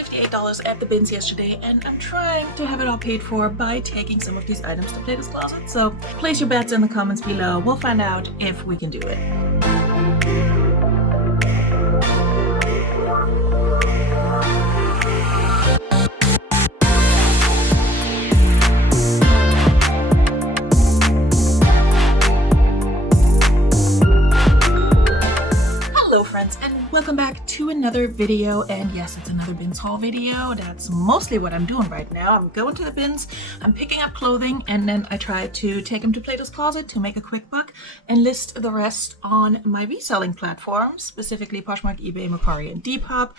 $58 at the bins yesterday, and I'm trying to have it all paid for by taking some of these items to PLATO'S closet. So place your bets in the comments below. We'll find out if we can do it. Hello friends, and welcome back to another video. And yes, it's another bins haul video. That's mostly what I'm doing right now. I'm going to the bins, I'm picking up clothing, and then I try to take them to PLATO'S closet to make a quick buck and list the rest on my reselling platforms, specifically Poshmark, eBay, Mercari, and Depop.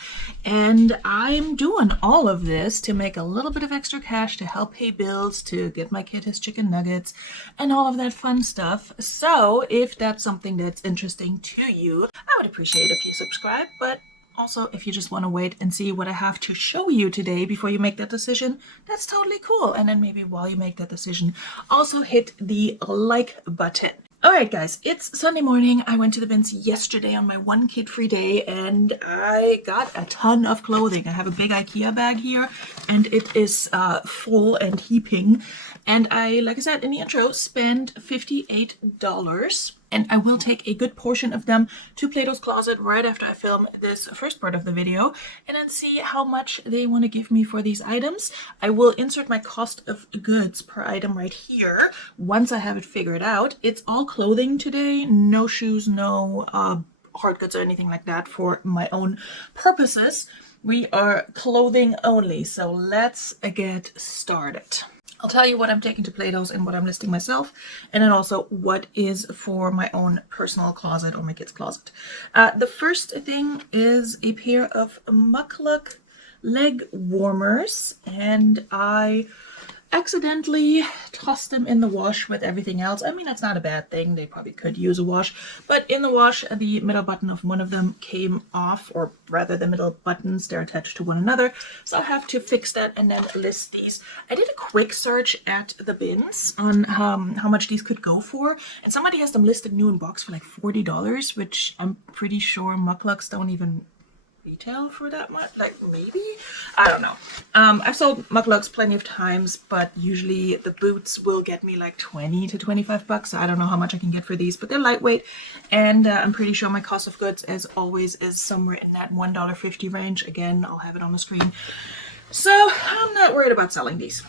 And I'm doing all of this to make a little bit of extra cash to help pay bills, to get my kid his chicken nuggets, and all of that fun stuff. So if that's something that's interesting to you, I would appreciate if you subscribe, but also if you just want to wait and see what I have to show you today before you make that decision, that's totally cool. And then maybe while you make that decision, also hit the like button. Alright guys, it's Sunday morning. I went to the bins yesterday on my one kid free day and I got a ton of clothing. I have a big IKEA bag here and it is full and heaping. And I, like I said in the intro, spent $58. And I will take a good portion of them to PLATO'S closet right after I film this first part of the video and then see how much they want to give me for these items. I will insert my cost of goods per item right here once I have it figured out. It's all clothing today, no shoes, no hard goods or anything like that for my own purposes. We are clothing only, so let's get started. I'll tell you what I'm taking to PLATO'S and what I'm listing myself, and then also what is for my own personal closet or my kids' closet. The first thing is a pair of Mukluk leg warmers, and I accidentally tossed them in the wash with everything else. I mean, that's not a bad thing. They probably could use a wash, but in the wash, the middle button of one of them came off, or rather the middle buttons, they're attached to one another. So I have to fix that and then list these. I did a quick search at the bins on how much these could go for, and somebody has them listed new in box for like $40, which I'm pretty sure Mukluks don't even retail for that much. Like, maybe, I don't know. I've sold Mukluks plenty of times, but usually the boots will get me like 20 to 25 bucks. So I don't know how much I can get for these, but they're lightweight, and I'm pretty sure my cost of goods, as always, is somewhere in that $1.50 range. Again, I'll have it on the screen, so I'm not worried about selling these.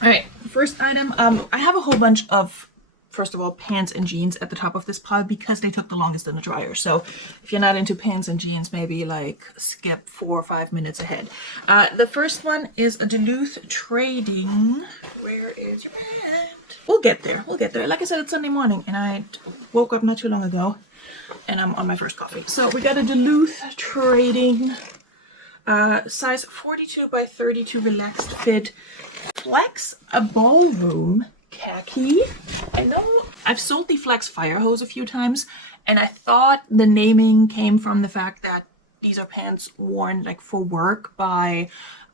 All right, first item. I have a whole bunch of, first of all, pants and jeans at the top of this pile because they took the longest in the dryer. So if you're not into pants and jeans, maybe like skip 4 or 5 minutes ahead. The first one is a Duluth Trading. Where is your pant? We'll get there. We'll get there. Like I said, it's Sunday morning and I woke up not too long ago and I'm on my first coffee. So we got a Duluth Trading size 42 by 32 relaxed fit flex, a ballroom khaki. I know I've sold the Flex Fire Hose a few times, and I thought the naming came from the fact that these are pants worn like for work by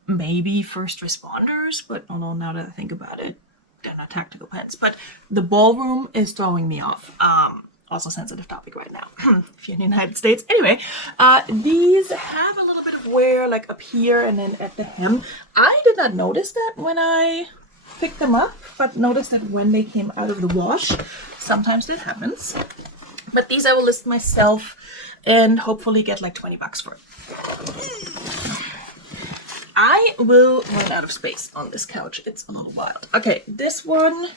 maybe first responders, but although now that I think about it, they're not tactical pants. But the ballroom is throwing me off. Also sensitive topic right now if you're in the United States. Anyway, these have a little bit of wear like up here and then at the hem. I did not notice that when I picked them up, but noticed that when they came out of the wash, sometimes that happens. But these I will list myself and hopefully get like 20 bucks for it. I will run out of space on this couch. It's a little wild. Okay, this one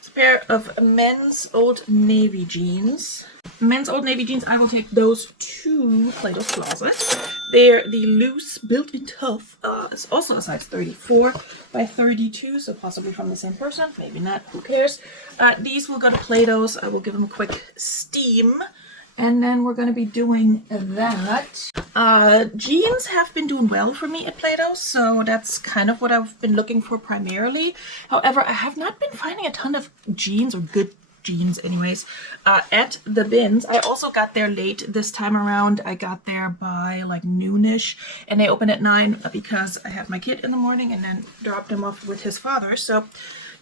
is a pair of men's Old Navy jeans. Men's Old Navy jeans, I will take those to PLATO'S closet. They're the loose built-in tough. It's also a size 34 by 32, so possibly from the same person. Maybe not, who cares. These will go to PLATO'S. I will give them a quick steam. And then we're going to be doing that. Jeans have been doing well for me at PLATO'S, so that's kind of what I've been looking for primarily. However, I have not been finding a ton of jeans, or good jeans anyways, at the bins. I also got there late this time around. I got there by like noonish, and they opened at 9 because I had my kid in the morning and then dropped him off with his father. So,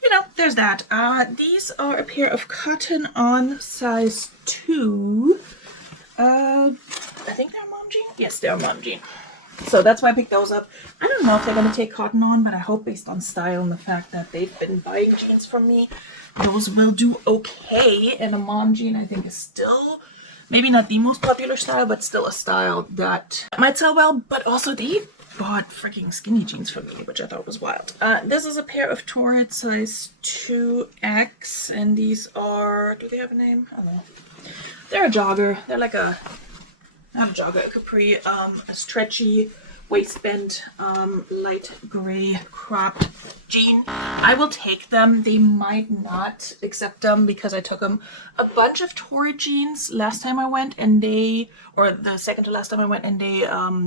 you know, there's that. These are a pair of Cotton On size 2. I think they're mom jean. Yes, they're mom jean. So that's why I picked those up. I don't know if they're going to take cotton on, but I hope based on style and the fact that they've been buying jeans from me, those will do okay. And a mom jean, I think, is still maybe not the most popular style, but still a style that might sell well. But also they bought freaking skinny jeans for me, which I thought was wild. This is a pair of Torrid size 2X, and these are, do they have a name? I don't know. They're a jogger. They're like a, not a jogger, a capri, a stretchy waistband, light gray cropped jean. I will take them. They might not accept them because I took them a bunch of Torrid jeans last time I went, and they, or the second to last time I went, and they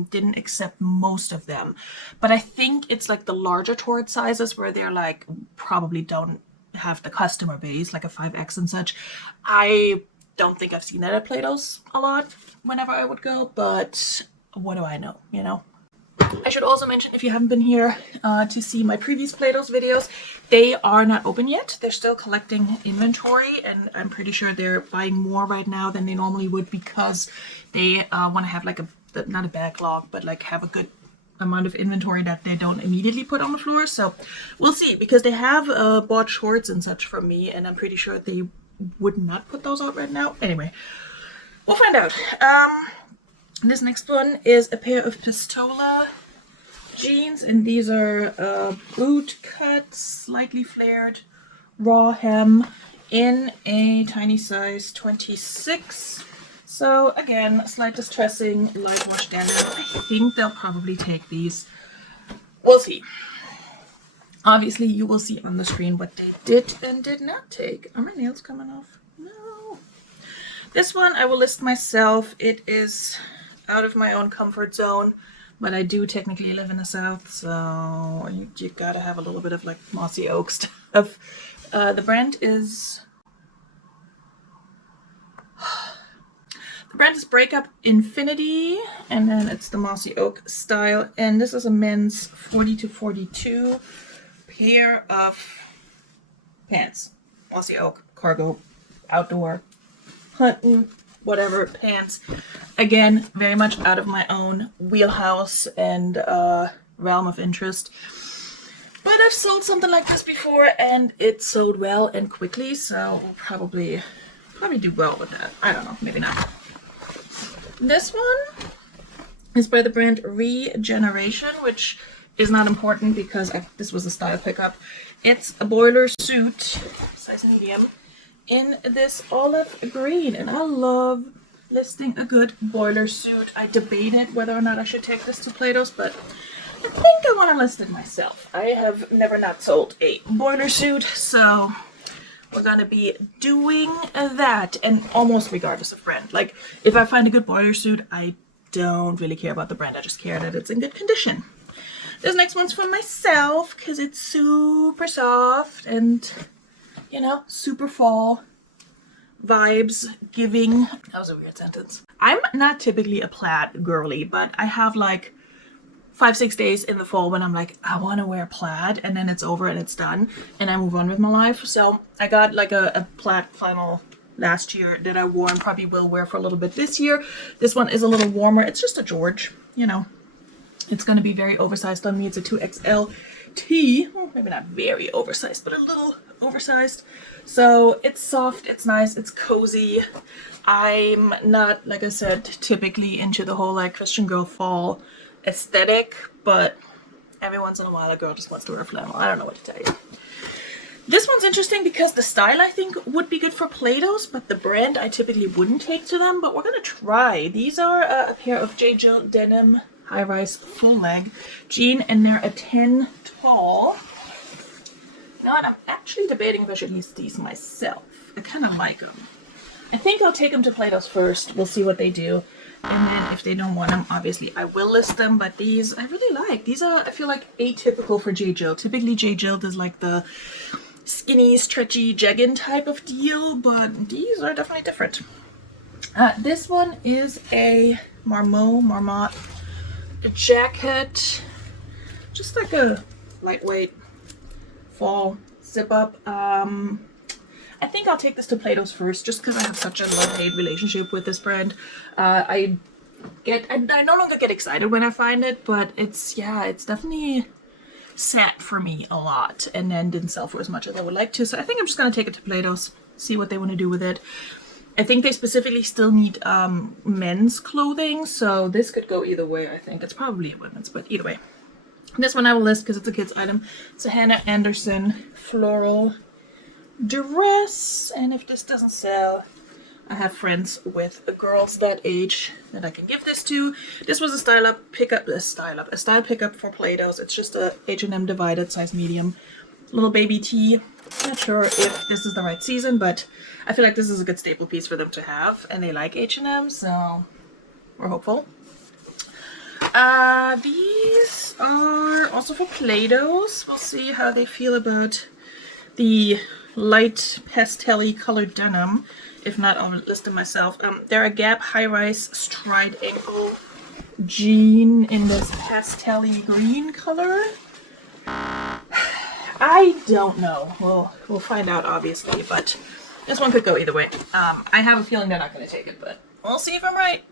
didn't accept most of them. But I think it's like the larger Torrid sizes where they're like probably don't have the customer base, like a 5X and such. I don't think I've seen that at PLATO'S a lot whenever I would go, but what do I know, you know? I should also mention, if you haven't been here to see my previous PLATO'S videos, they are not open yet. They're still collecting inventory, and I'm pretty sure they're buying more right now than they normally would because they want to have like a, not a backlog, but like have a good amount of inventory that they don't immediately put on the floor. So we'll see, because they have bought shorts and such from me, and I'm pretty sure they would not put those out right now. Anyway, we'll find out. This next one is a pair of Pistola jeans, and these are boot cut, slightly flared, raw hem in a tiny size 26. So again, slight distressing, light wash denim. I think they'll probably take these. We'll see. Obviously, you will see on the screen what they did and did not take. Are my nails coming off? No. This one I will list myself. It is out of my own comfort zone, but I do technically live in the South, so you gotta have a little bit of like mossy oak stuff. The brand is Breakup Infinity, and then it's the mossy oak style, and this is a men's 40 to 42 pair of pants. Mossy oak, cargo, outdoor, hunting, whatever pants. Again, very much out of my own wheelhouse and realm of interest. But I've sold something like this before, and it sold well and quickly, so we'll probably do well with that. I don't know, maybe not. This one is by the brand Regeneration, which is not important because this was a style pickup. It's a boiler suit, size medium, in this olive green, and I love listing a good boiler suit. I debated whether or not I should take this to PLATO'S, but I think I want to list it myself. I have never not sold a boiler suit, so we're gonna be doing that, and almost regardless of brand. Like, if I find a good boiler suit, I don't really care about the brand. I just care that it's in good condition. This next one's for myself because it's super soft and, you know, super fall vibes giving. That was a weird sentence. I'm not typically a plaid girly, but I have like 5-6 days in the fall when I'm like, I want to wear plaid, and then it's over and it's done and I move on with my life. So I got like a plaid flannel last year that I wore and probably will wear for a little bit this year. This one is a little warmer. It's just a George, you know. It's going to be very oversized on me. It's a 2XL T. Well, maybe not very oversized, but a little oversized. So it's soft, it's nice, it's cozy. I'm not, like I said, typically into the whole like Christian girl fall aesthetic, but every once in a while a girl just wants to wear flannel. I don't know what to tell you. This one's interesting because the style I think would be good for PLATO'S, but the brand I typically wouldn't take to them, but we're gonna try. These are a pair of J. Jill denim high-rise full leg jean, and they're a 10 tall. You know what, I'm actually debating if I should list these myself. I kind of like them. I think I'll take them to PLATO'S first. We'll see what they do. And then if they don't want them, obviously I will list them. But these I really like. These are, I feel like, atypical for J. Jill. Typically J. Jill does like the skinny, stretchy, jegging type of deal, but these are definitely different. This one is a Marmot jacket. Just like a lightweight fall zip up. I think I'll take this to PLATO'S first, just because I have such a love-hate relationship with this brand. I I no longer get excited when I find it, but it's definitely sat for me a lot and then didn't sell for as much as I would like to. So I think I'm just gonna take it to PLATO'S, see what they want to do with it. I think they specifically still need men's clothing, so this could go either way. I think it's probably a women's, but either way. This one I will list because it's a kid's item. It's a Hannah Anderson floral dress, and if this doesn't sell, I have friends with girls that age that I can give this to. This was a style pickup for PLATO'S. It's just a H&M divided, size medium, little baby tee. Not sure if this is the right season, but I feel like this is a good staple piece for them to have, and they like H&M, so we're hopeful. These are also for PLATO'S. We'll see how they feel about the light pastel-y colored denim. If not, I'll list them myself. They're a Gap high-rise stride ankle jean in this pastel-y green color. I don't know. We'll find out, obviously, but this one could go either way. I have a feeling they're not going to take it, but we'll see if I'm right.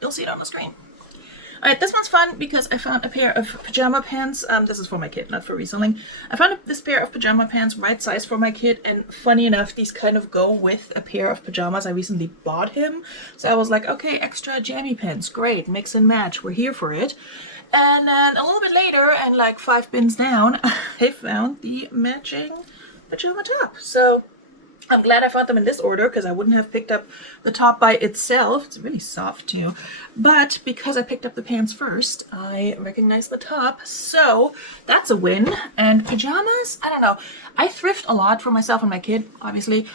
You'll see it on the screen. Alright, this one's fun because I found a pair of pajama pants. This is for my kid, not for reselling. I found this pair of pajama pants, right size for my kid, and funny enough, these kind of go with a pair of pajamas I recently bought him. So I was like, okay, extra jammy pants, great, mix and match, we're here for it. And then a little bit later, and like 5 bins down, I found the matching pajama top. So I'm glad I found them in this order because I wouldn't have picked up the top by itself. It's really soft too. But because I picked up the pants first, I recognized the top. So that's a win. And pajamas, I don't know. I thrift a lot for myself and my kid, obviously.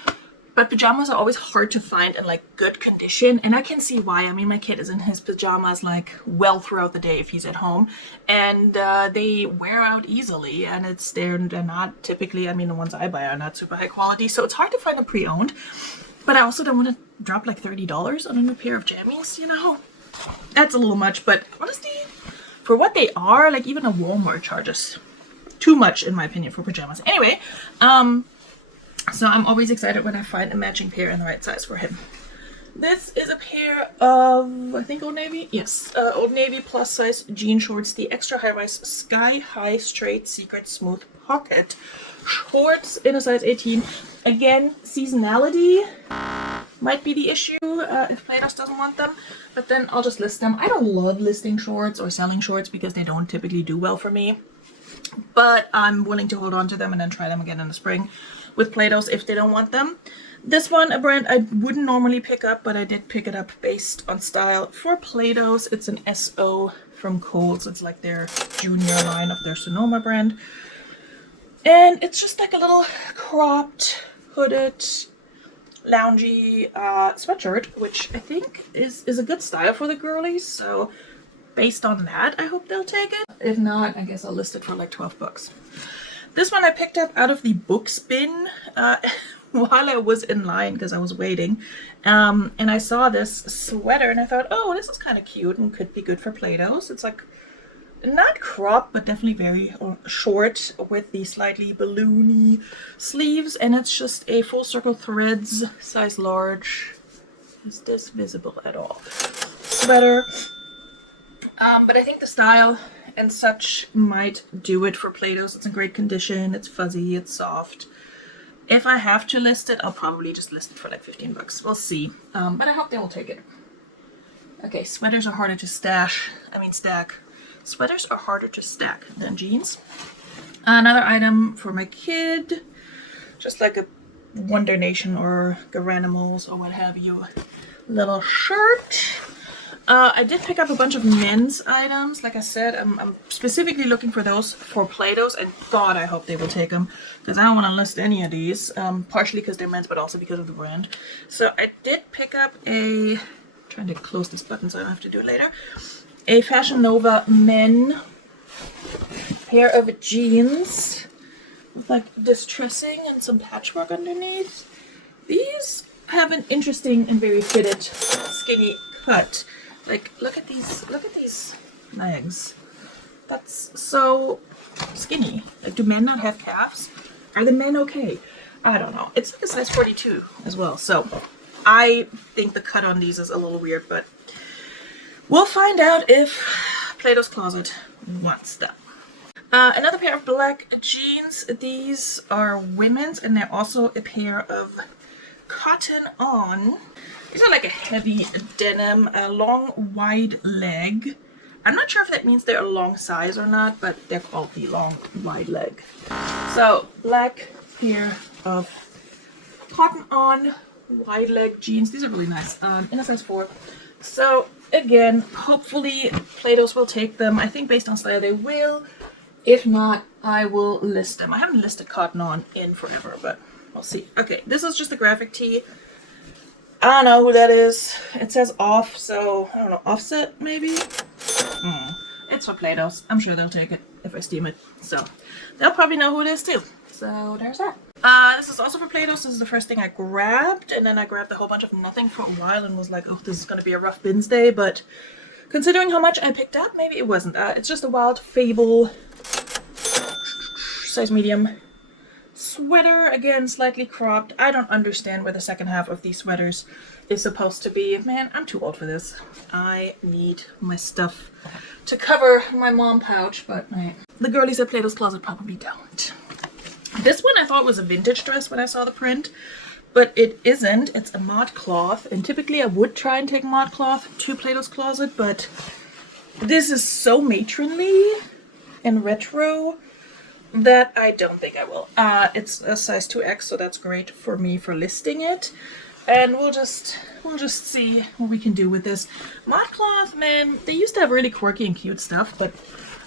But pajamas are always hard to find in like good condition, and I can see why. I mean, my kid is in his pajamas like well throughout the day if he's at home, and they wear out easily, and they're not typically, I mean, the ones I buy are not super high quality, so it's hard to find them pre-owned. But I also don't want to drop like $30 on a new pair of jammies, you know? That's a little much, but honestly, for what they are, like even a Walmart charges too much in my opinion for pajamas. Anyway, so I'm always excited when I find a matching pair in the right size for him. This is a pair of, I think Old Navy? Yes, Old Navy plus size jean shorts, the extra high-rise Sky High Straight Secret Smooth Pocket shorts in a size 18. Again, seasonality might be the issue if PLATO'S doesn't want them, but then I'll just list them. I don't love listing shorts or selling shorts because they don't typically do well for me, but I'm willing to hold on to them and then try them again in the spring with PLATO'S if they don't want them. This one, a brand I wouldn't normally pick up, but I did pick it up based on style for PLATO'S. It's an SO from Kohl's. It's like their junior line of their Sonoma brand. And it's just like a little cropped, hooded, loungy sweatshirt, which I think is a good style for the girlies. So based on that, I hope they'll take it. If not, I guess I'll list it for like 12 bucks. This one I picked up out of the books bin while I was in line because I was waiting. And I saw this sweater and I thought, oh, this is kind of cute and could be good for PLATO'S. It's like not cropped, but definitely very short with the slightly balloony sleeves. And it's just a full circle threads, size large. Is this visible at all? Sweater. But I think the style and such might do it for PLATO'S. It's in great condition. It's fuzzy. It's soft. If I have to list it, I'll probably just list it for like 15 bucks. We'll see. But I hope they will take it. Okay, sweaters are harder to stack. Sweaters are harder to stack than jeans. Another item for my kid. Just like a Wonder Nation or Garanimals or what have you. Little shirt. I did pick up a bunch of men's items. Like I said, I'm specifically looking for those for PLATO'S, and God, I hope they will take them because I don't want to list any of these, partially because they're men's, but also because of the brand. So I did pick up trying to close this button so I don't have to do it later, a Fashion Nova men pair of jeans with like distressing and some patchwork underneath. These have an interesting and very fitted skinny cut. Like, look at these legs. That's so skinny. Like, do men not have calves? Are the men okay? I don't know. It's like a size 42 as well. So I think the cut on these is a little weird, but We'll find out if Plato's Closet wants them. Another pair of black jeans. These are women's, and they're also a pair of cotton on. These are like a heavy denim, a long wide leg. I'm not sure if that means they're a long size or not, but they're called the long wide leg. So black pair of cotton on wide leg jeans. These are really nice, in a size 4. So again, hopefully Plato's will take them. I think based on style they will. If not, I will list them. I haven't listed cotton on in forever, but we'll see. Okay, this is just a graphic tee. I don't know who that is. It says off, so I don't know, Offset maybe? It's for Plato's. I'm sure they'll take it if I steam it. So they'll probably know who it is too. So there's that. This is also for Plato's. This is the first thing I grabbed, and then I grabbed a whole bunch of nothing for a while and was like, oh, this is going to be a rough bins day, but considering how much I picked up, maybe it wasn't. It's just a Wild Fable size medium sweater, again slightly cropped. I don't understand where the second half of these sweaters is supposed to be. Man, I'm too old for this. I need my stuff to cover my mom pouch, but the girlies at Plato's Closet probably don't. This one I thought was a vintage dress when I saw the print, but it isn't. It's a modcloth, and typically I would try and take modcloth to Plato's Closet, but this is so matronly and retro that I don't think I will. It's a size 2X, so that's great for me for listing it. And we'll just see what we can do with this. Modcloth, man, they used to have really quirky and cute stuff, but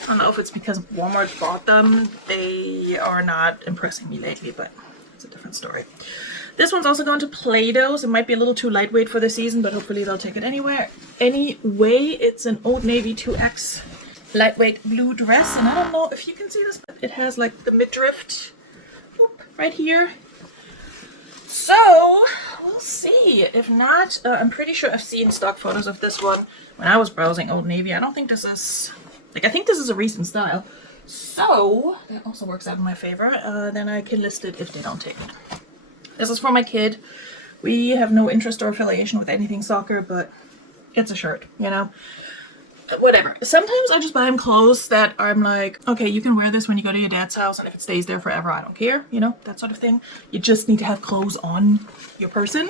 I don't know if it's because Walmart bought them. They are not impressing me lately, but it's a different story. This one's also going to Plato's. It might be a little too lightweight for the season, but hopefully they'll take it anyway. It's an Old Navy 2X lightweight blue dress, and I don't know if you can see this, but it has like the midriff right here. So we'll see. If not, I'm pretty sure I've seen stock photos of this one when I was browsing Old Navy. I don't think this is I think this is a recent style, so that also works out in my favor. Then I can list it if they don't take it. This is for my kid. We have no interest or affiliation with anything soccer, but it's a shirt, you know. Whatever. Sometimes I just buy him clothes that I'm like, okay, you can wear this when you go to your dad's house, and if it stays there forever, I don't care, you know, that sort of thing. You just need to have clothes on your person.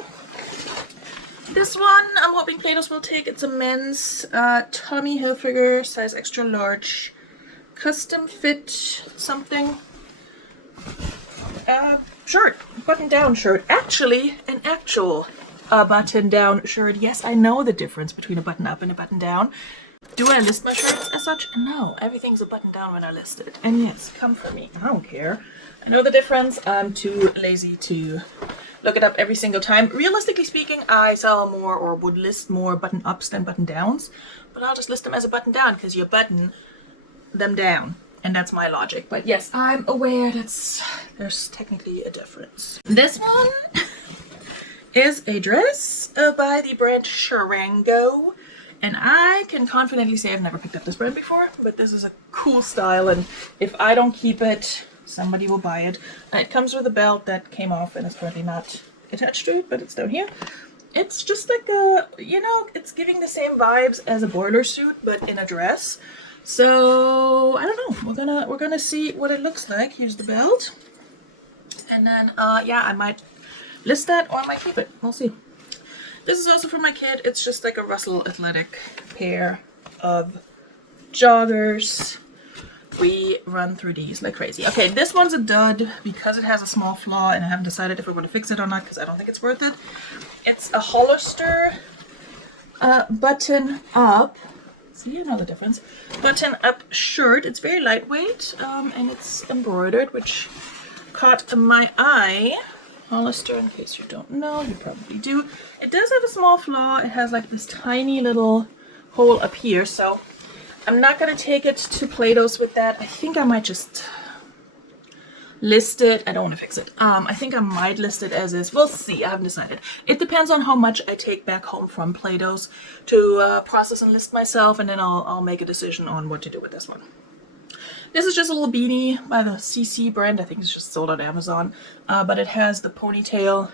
This one, I'm hoping Plato's will take. It's a men's Tommy Hilfiger size extra large custom fit something shirt, button down shirt. Actually, an actual button down shirt. Yes, I know the difference between a button up and a button down. Do I list my shirts as such? No, everything's a button down when I list it. And yes, come for me. I don't care. I know the difference. I'm too lazy to look it up every single time. Realistically speaking, I sell more or would list more button ups than button downs. But I'll just list them as a button down because you button them down. And that's my logic. But yes, I'm aware there's technically a difference. This one is a dress by the brand Sharango. And I can confidently say I've never picked up this brand before, but this is a cool style, and if I don't keep it, somebody will buy it. It comes with a belt that came off and is currently not attached to it, but it's down here. It's just like a, you know, it's giving the same vibes as a boiler suit, but in a dress. So I don't know. We're gonna see what it looks like. Here's the belt, and then yeah, I might list that or I might keep it. We'll see. This is also for my kid. It's just like a Russell Athletic pair of joggers. We run through these like crazy. Okay, this one's a dud because it has a small flaw and I haven't decided if we're going to fix it or not because I don't think it's worth it. It's a Hollister button up. See, you know the difference. Button up shirt. It's very lightweight and it's embroidered, which caught my eye. Hollister, in case you don't know, you probably do. It does have a small flaw. It has like this tiny little hole up here, so I'm not gonna take it to Plato's with that. I think I might just list it. I don't want to fix it. I think I might list it as is. We'll see. I haven't decided. It depends on how much I take back home from Plato's to process and list myself, and then I'll make a decision on what to do with this one. This is just a little beanie by the CC brand. I think it's just sold on Amazon. But it has the ponytail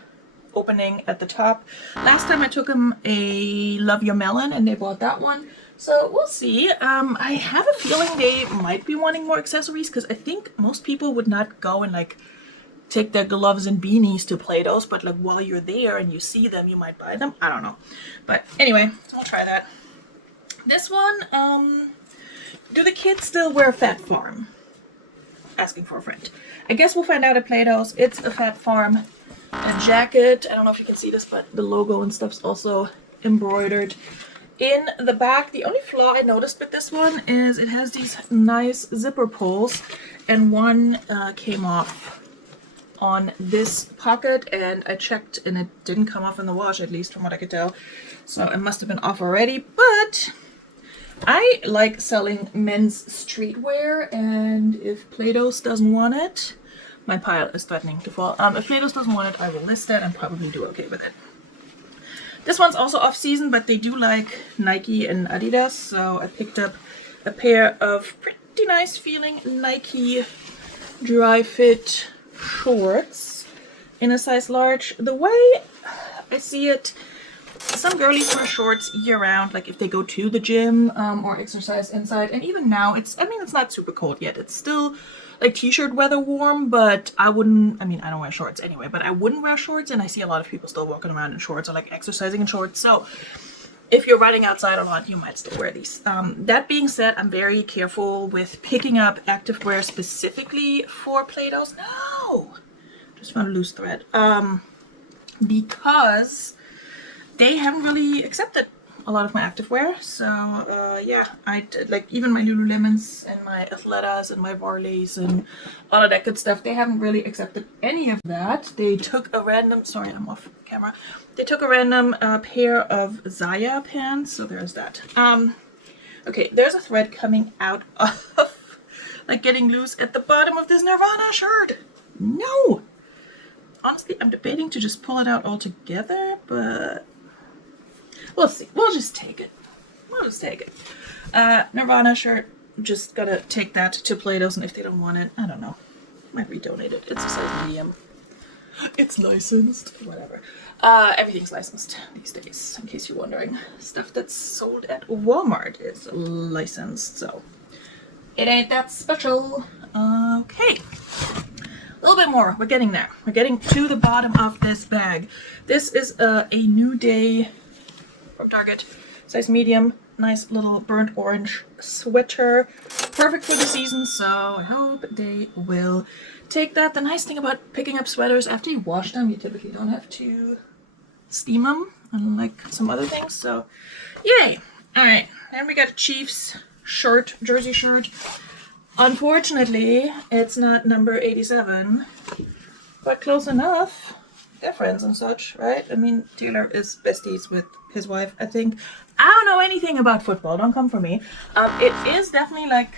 opening at the top. Last time I took them a Love Your Melon and they bought that one. So we'll see. I have a feeling they might be wanting more accessories because I think most people would not go and like take their gloves and beanies to PLATO'S, but like while you're there and you see them, you might buy them. I don't know. But anyway, I'll try that. This one, do the kids still wear Fat Farm? Asking for a friend. I guess we'll find out at PLATO'S. It's a Fat Farm jacket. I don't know if you can see this, but the logo and stuff's also embroidered in the back. The only flaw I noticed with this one is it has these nice zipper pulls, and one came off on this pocket, and I checked and it didn't come off in the wash, at least from what I could tell. So it must have been off already, but I like selling men's streetwear, and if PLATO'S doesn't want it, my pile is threatening to fall. If PLATO'S doesn't want it, I will list it and probably do okay with it. This one's also off season, but they do like Nike and Adidas, so I picked up a pair of pretty nice feeling Nike dry fit shorts in a size large. The way I see it, some girlies wear shorts year round, like if they go to the gym or exercise inside, and even now it's not super cold yet. It's still like t-shirt weather warm, but I wouldn't, I don't wear shorts anyway, but I wouldn't wear shorts, and I see a lot of people still walking around in shorts or like exercising in shorts. So if you're running outside a lot, you might still wear these. That being said, I'm very careful with picking up activewear specifically for PLATO'S. No! Just found a loose thread. Because they haven't really accepted a lot of my activewear. So, yeah, I did, like, even my Lululemons and my Athletas and my Varleys and all of that good stuff, they haven't really accepted any of that. They took a random, sorry, I'm off camera. They took a random pair of Zaya pants, so there's that. Okay, there's a thread coming out of, like, getting loose at the bottom of this Nirvana shirt. No! Honestly, I'm debating to just pull it out altogether, but we'll see. We'll just take it. We'll just take it. Nirvana shirt, just gotta take that to PLATO'S, and if they don't want it, I don't know. Might redonate it. It's a size medium. It's licensed. Whatever. Everything's licensed these days, in case you're wondering. Stuff that's sold at Walmart is licensed, so it ain't that special. Okay. A little bit more. We're getting there. We're getting to the bottom of this bag. This is a New Day from Target, size medium. Nice little burnt orange sweater. Perfect for the season, so I hope they will take that. The nice thing about picking up sweaters, after you wash them, you typically don't have to steam them, unlike some other things, so yay. Alright, then we got a Chiefs shirt, jersey shirt. Unfortunately, it's not number 87, but close enough. They're friends and such, right? I mean, Taylor is besties with his wife, I think. I don't know anything about football, don't come for me. It is definitely like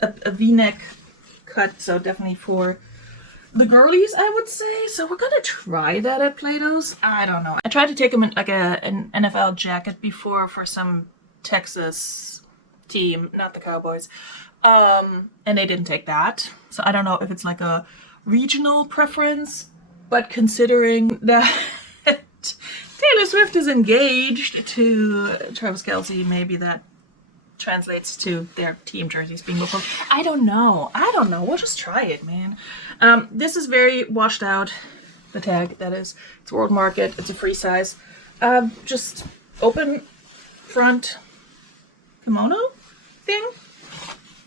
a v-neck cut, so definitely for the girlies, I would say. So we're gonna try that at PLATO'S. I don't know. I tried to take him in like an NFL jacket before for some Texas team, not the Cowboys. And they didn't take that. So I don't know if it's like a regional preference, but considering that Taylor Swift is engaged to Travis Kelce, maybe that translates to their team jerseys being local. I don't know. We'll just try it, man. This is very washed out. The tag, that is. It's World Market. It's a free size. Just open front kimono thing.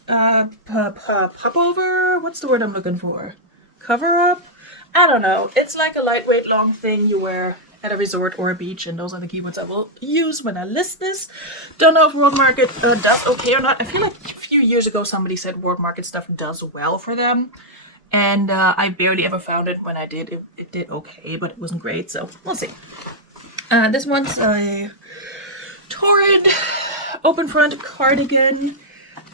Pop over? What's the word I'm looking for? Cover up? I don't know. It's like a lightweight long thing you wear at a resort or a beach, and those are the keywords I will use when I list this. Don't know if World Market does okay or not. I feel like a few years ago somebody said World Market stuff does well for them, and I barely ever found it. When I did, it did okay, but it wasn't great, so we'll see. This one's a Torrid open front cardigan.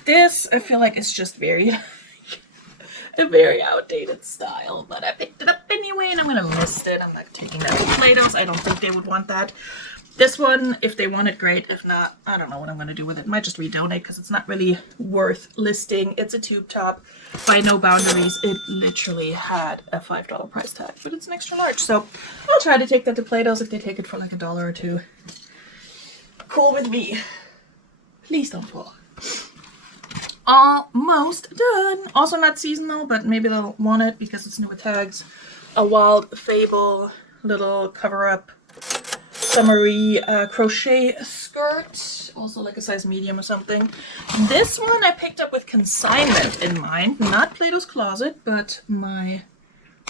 This, I feel like, is just a very outdated style, but I picked it up anyway, and I'm going to list it. I'm not taking that to PLATO'S. I don't think they would want that. This one, if they want it, great. If not, I don't know what I'm going to do with it. Might just redonate, because it's not really worth listing. It's a tube top by No Boundaries. It literally had a $5 price tag, but it's an extra large. So I'll try to take that to PLATO'S if they take it for like $1 or $2. Cool with me. Please don't fall. Almost done. Also not seasonal, but maybe they'll want it because it's new with tags. A Wild Fable little cover-up summery crochet skirt. Also like a size medium or something. This one I picked up with consignment in mind. Not Plato's Closet, but my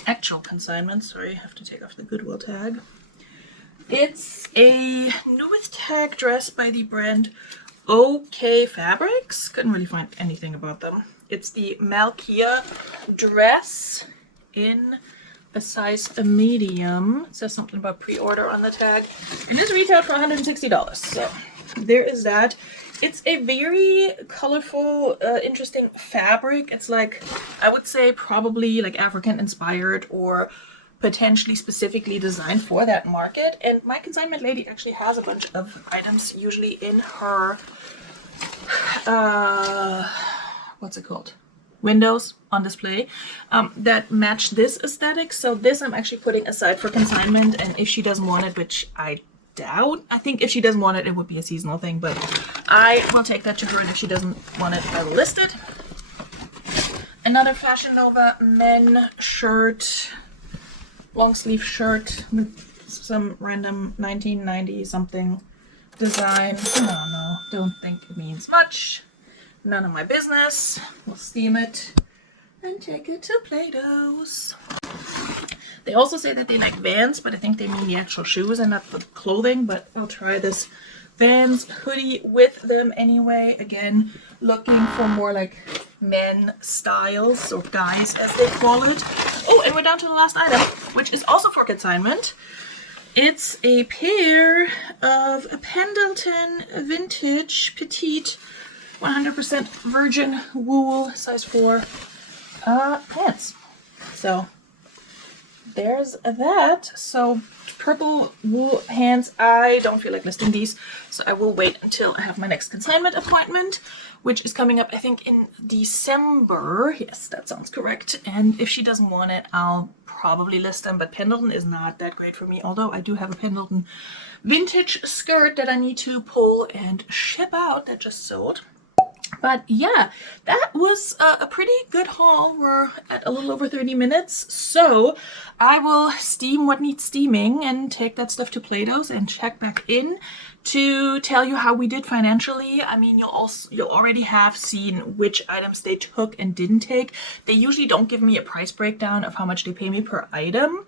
actual consignment. Sorry, I have to take off the Goodwill tag. It's a new with tag dress by the brand OK Fabrics. Couldn't really find anything about them. It's the Malkia dress in a size medium. It says something about pre-order on the tag. It is retailed for $160. So there is that. It's a very colorful, interesting fabric. It's like, I would say probably like African inspired or potentially specifically designed for that market. And my consignment lady actually has a bunch of items usually in her what's it called, windows on display that match this aesthetic. So this I'm actually putting aside for consignment, and if she doesn't want it, which I doubt, I think if she doesn't want it, it would be a seasonal thing, but I will take that to her, and if she doesn't want it, I will list it. Another Fashion Nova men shirt, long sleeve shirt with some random 1990 something design. No, don't think it means much. None of my business. We'll steam it and take it to Plato's. They also say that they like Vans, but I think they mean the actual shoes and not the clothing, but I'll try this Vans hoodie with them anyway. Again, looking for more like men styles, or guys as they call it. Oh, and we're down to the last item, which is also for consignment. It's a pair of Pendleton vintage petite 100% virgin wool size 4 pants. So there's that. So purple wool pants. I don't feel like listing these, so I will wait until I have my next consignment appointment, which is coming up, I think, in December. Yes, that sounds correct. And if she doesn't want it, I'll probably list them. But Pendleton is not that great for me, although I do have a Pendleton vintage skirt that I need to pull and ship out that just sold. But yeah, that was a pretty good haul. We're at a little over 30 minutes. So I will steam what needs steaming and take that stuff to Plato's and check back in to tell you how we did financially. I mean, you'll already have seen which items they took and didn't take. They usually don't give me a price breakdown of how much they pay me per item,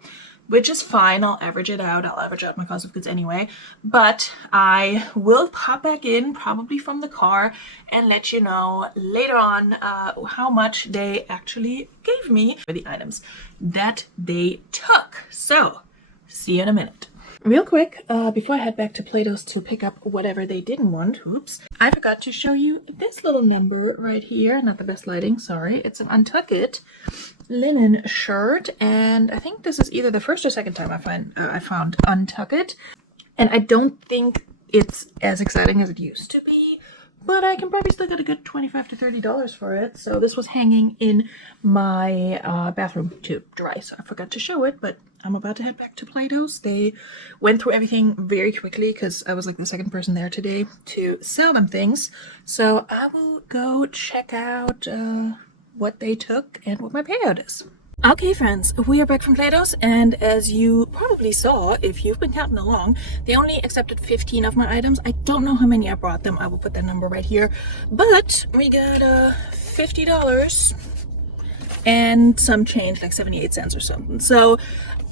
which is fine. I'll average it out. I'll average out my cost of goods anyway. But I will pop back in, probably from the car, and let you know later on how much they actually gave me for the items that they took. So, see you in a minute. Real quick, before I head back to Plato's to pick up whatever they didn't want, oops, I forgot to show you this little number right here. Not the best lighting, sorry. It's an Untuck It linen shirt, and I think this is either the first or second time I found Untuck It, and I don't think it's as exciting as it used to be, but I can probably still get a good $25 to $30 for it. So this was hanging in my bathroom to dry, so I forgot to show it, but I'm about to head back to Plato's. They went through everything very quickly because I was like the second person there today to sell them things. So I will go check out what they took and what my payout is. Okay friends, we are back from Plato's, and as you probably saw if you've been counting along, they only accepted 15 of my items. I don't know how many I brought them. I will put that number right here, but we got $50 and some change, like 78 cents or something. So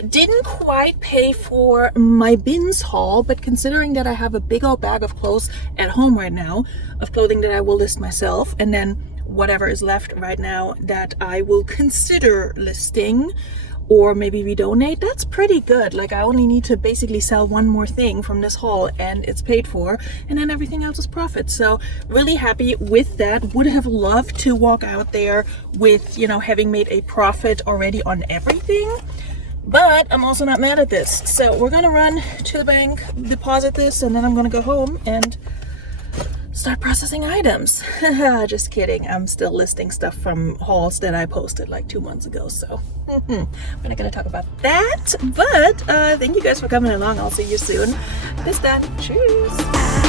didn't quite pay for my BINS haul, but considering that I have a big old bag of clothes at home right now, of clothing that I will list myself, and then whatever is left right now that I will consider listing or maybe redonate, that's pretty good. Like, I only need to basically sell one more thing from this haul and it's paid for, and then everything else is profit. So really happy with that. Would have loved to walk out there with, you know, having made a profit already on everything, but I'm also not mad at this. So we're gonna run to the bank, deposit this, and then I'm gonna go home and start processing items. Just kidding. I'm still listing stuff from hauls that I posted like 2 months ago, so we're not gonna talk about that. But thank you guys for coming along. I'll see you soon. Bis dann. Tschüss.